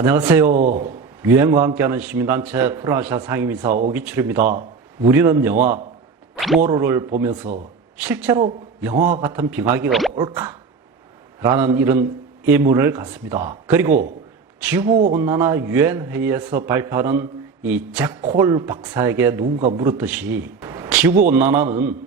안녕하세요. 유행과 함께하는 시민단체 코로나시아 상임이사 오기출입니다. 우리는 영화 투모로우를 보면서 실제로 영화와 같은 빙하기가 올까? 라는 이런 의문을 갖습니다. 그리고 지구온난화 유엔회의에서 발표하는 이 잭홀 박사에게 누군가 물었듯이 지구온난화는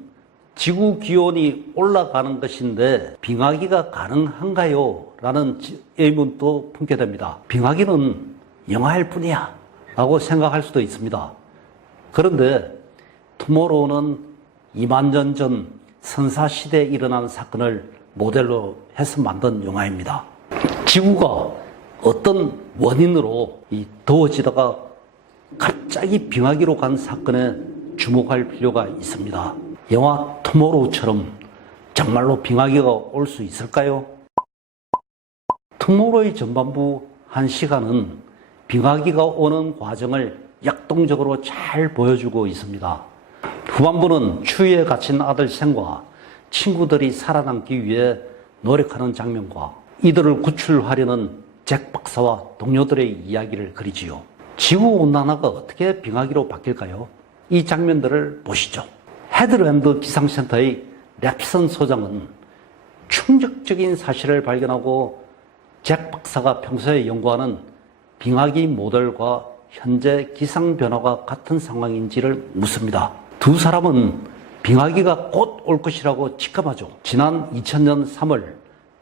지구 기온이 올라가는 것인데 빙하기가 가능한가요? 라는 의문도 품게 됩니다. 빙하기는 영화일 뿐이야 라고 생각할 수도 있습니다. 그런데 투모로우는 2만 년 전 선사시대에 일어난 사건을 모델로 해서 만든 영화입니다. 지구가 어떤 원인으로 더워지다가 갑자기 빙하기로 간 사건에 주목할 필요가 있습니다. 영화 투모로우처럼 정말로 빙하기가 올 수 있을까요? 투모로우의 전반부 1시간은 빙하기가 오는 과정을 역동적으로 잘 보여주고 있습니다. 후반부는 추위에 갇힌 아들 샘과 친구들이 살아남기 위해 노력하는 장면과 이들을 구출하려는 잭 박사와 동료들의 이야기를 그리지요. 지구온난화가 어떻게 빙하기로 바뀔까요? 이 장면들을 보시죠. 헤드랜드 기상센터의 랩슨 소장은 충격적인 사실을 발견하고 잭 박사가 평소에 연구하는 빙하기 모델과 현재 기상 변화가 같은 상황인지를 묻습니다. 두 사람은 빙하기가 곧 올 것이라고 직감하죠. 지난 2000년 3월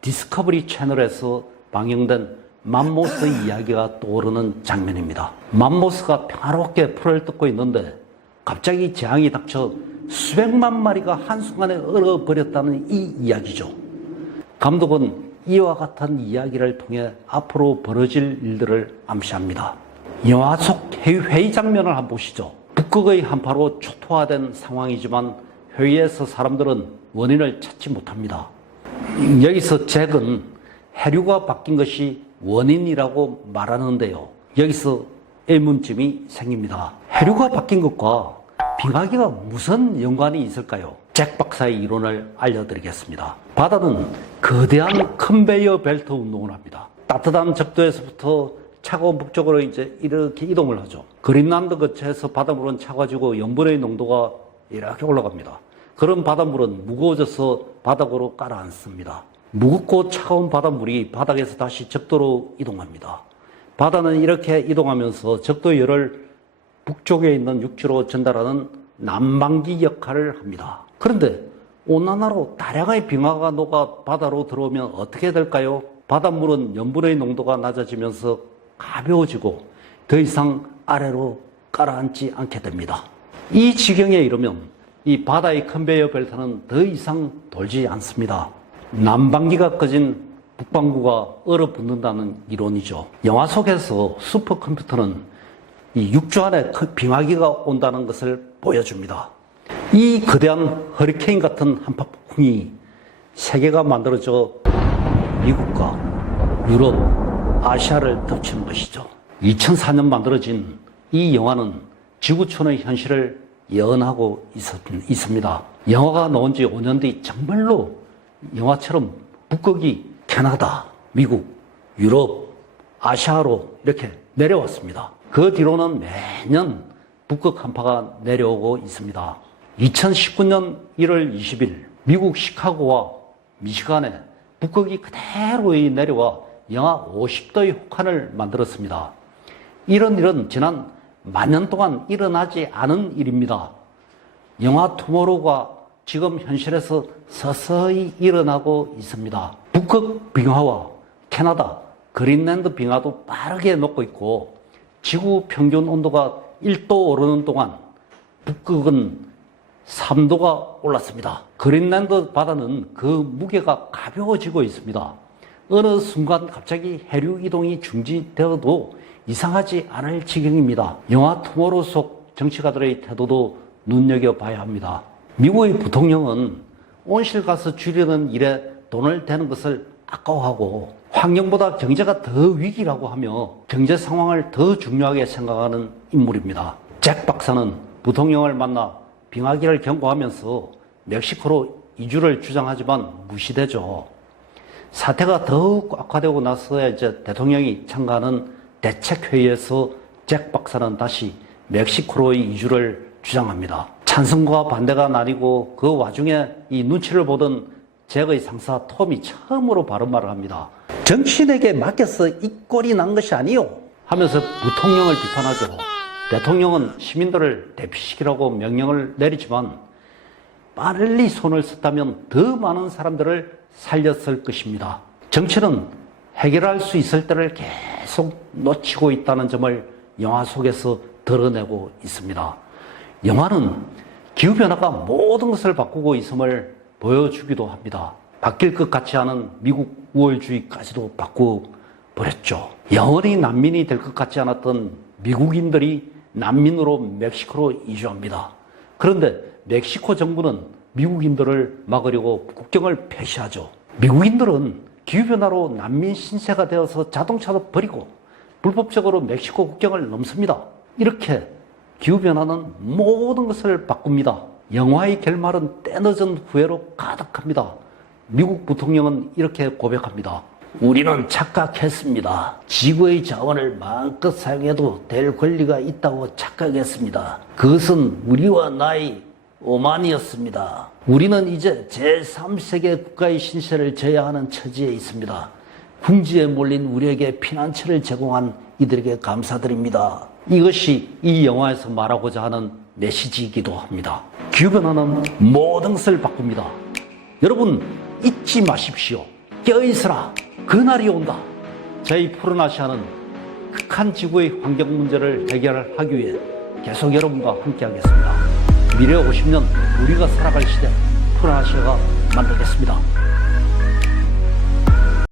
디스커버리 채널에서 방영된 맘모스의 이야기가 떠오르는 장면입니다. 맘모스가 평화롭게 풀을 뜯고 있는데 갑자기 재앙이 닥쳐 수백만 마리가 한순간에 얼어버렸다는 이 이야기죠. 감독은 이와 같은 이야기를 통해 앞으로 벌어질 일들을 암시합니다. 영화 속 회의 장면을 한번 보시죠. 북극의 한파로 초토화된 상황이지만 회의에서 사람들은 원인을 찾지 못합니다. 여기서 잭은 해류가 바뀐 것이 원인이라고 말하는데요. 여기서 의문점이 생깁니다. 해류가 바뀐 것과 빙하기가 무슨 연관이 있을까요? 잭 박사의 이론을 알려드리겠습니다. 바다는 거대한 컨베이어 벨트 운동을 합니다. 따뜻한 적도에서부터 차가운 북쪽으로 이렇게 이동을 하죠. 그린란드 근처에서 바닷물은 차가워지고 염분의 농도가 이렇게 올라갑니다. 그런 바닷물은 무거워져서 바닥으로 깔아앉습니다. 무겁고 차가운 바닷물이 바닥에서 다시 적도로 이동합니다. 바다는 이렇게 이동하면서 적도의 열을 북쪽에 있는 육지로 전달하는 난방기 역할을 합니다. 그런데 온난화로 다량의 빙하가 녹아 바다로 들어오면 어떻게 될까요? 바닷물은 염분의 농도가 낮아지면서 가벼워지고 더 이상 아래로 깔아앉지 않게 됩니다. 이 지경에 이르면 이 바다의 컨베이어 벨트는 더 이상 돌지 않습니다. 난방기가 꺼진 북반구가 얼어붙는다는 이론이죠. 영화 속에서 슈퍼컴퓨터는 이 육주 안에 빙하기가 온다는 것을 보여줍니다. 이 거대한 허리케인 같은 한파폭풍이 세계가 만들어져 미국과 유럽, 아시아를 덮치는 것이죠. 2004년 만들어진 이 영화는 지구촌의 현실을 예언하고 있습니다. 영화가 나온 지 5년 뒤 정말로 영화처럼 북극이 캐나다, 미국, 유럽, 아시아로 이렇게 내려왔습니다. 그 뒤로는 매년 북극 한파가 내려오고 있습니다. 2019년 1월 20일 미국 시카고와 미시간에 북극이 그대로 내려와 영하 50도의 혹한을 만들었습니다. 이런 일은 지난 만년 동안 일어나지 않은 일입니다. 영화 투모로우가 지금 현실에서 서서히 일어나고 있습니다. 북극 빙하와 캐나다, 그린란드 빙하도 빠르게 녹고 있고 지구 평균 온도가 1도 오르는 동안 북극은 3도가 올랐습니다. 그린란드 바다는 그 무게가 가벼워지고 있습니다. 어느 순간 갑자기 해류 이동이 중지되어도 이상하지 않을 지경입니다. 영화 투모로우 속 정치가들의 태도도 눈여겨봐야 합니다. 미국의 부통령은 온실가스 줄이는 일에 돈을 대는 것을 아까워하고 환경보다 경제가 더 위기라고 하며 경제 상황을 더 중요하게 생각하는 인물입니다. 잭 박사는 부통령을 만나 빙하기를 경고하면서 멕시코로 이주를 주장하지만 무시되죠. 사태가 더욱 악화되고 나서야 대통령이 참가하는 대책회의에서 잭 박사는 다시 멕시코로의 이주를 주장합니다. 찬성과 반대가 나뉘고 그 와중에 이 눈치를 보던 잭의 상사 톰이 처음으로 바른 말을 합니다. 정치인에게 맡겨서 이 꼴이 난 것이 아니요 하면서 부통령을 비판하죠. 대통령은 시민들을 대피시키라고 명령을 내리지만 빨리 손을 썼다면 더 많은 사람들을 살렸을 것입니다. 정치는 해결할 수 있을 때를 계속 놓치고 있다는 점을 영화 속에서 드러내고 있습니다. 영화는 기후변화가 모든 것을 바꾸고 있음을 보여주기도 합니다. 바뀔 것 같지 않은 미국 우월주의까지도 바꾸버렸죠. 영원히 난민이 될 것 같지 않았던 미국인들이 난민으로 멕시코로 이주합니다. 그런데 멕시코 정부는 미국인들을 막으려고 국경을 폐쇄하죠. 미국인들은 기후변화로 난민 신세가 되어서 자동차도 버리고 불법적으로 멕시코 국경을 넘습니다. 이렇게 기후변화는 모든 것을 바꿉니다. 영화의 결말은 때늦은 후회로 가득합니다. 미국 부통령은 이렇게 고백합니다. 우리는 착각했습니다. 지구의 자원을 마음껏 사용해도 될 권리가 있다고 착각했습니다. 그것은 우리와 나의 오만이었습니다. 우리는 이제 제3세계 국가의 신세를 져야 하는 처지에 있습니다. 궁지에 몰린 우리에게 피난처를 제공한 이들에게 감사드립니다. 이것이 이 영화에서 말하고자 하는 메시지이기도 합니다. 기후변화는 모든 것을 바꿉니다. 여러분 잊지 마십시오. 깨어있으라. 그날이 온다. 저희 푸른아시아는 극한 지구의 환경 문제를 해결하기 위해 계속 여러분과 함께 하겠습니다. 미래 50년 우리가 살아갈 시대 푸른아시아가 만들겠습니다.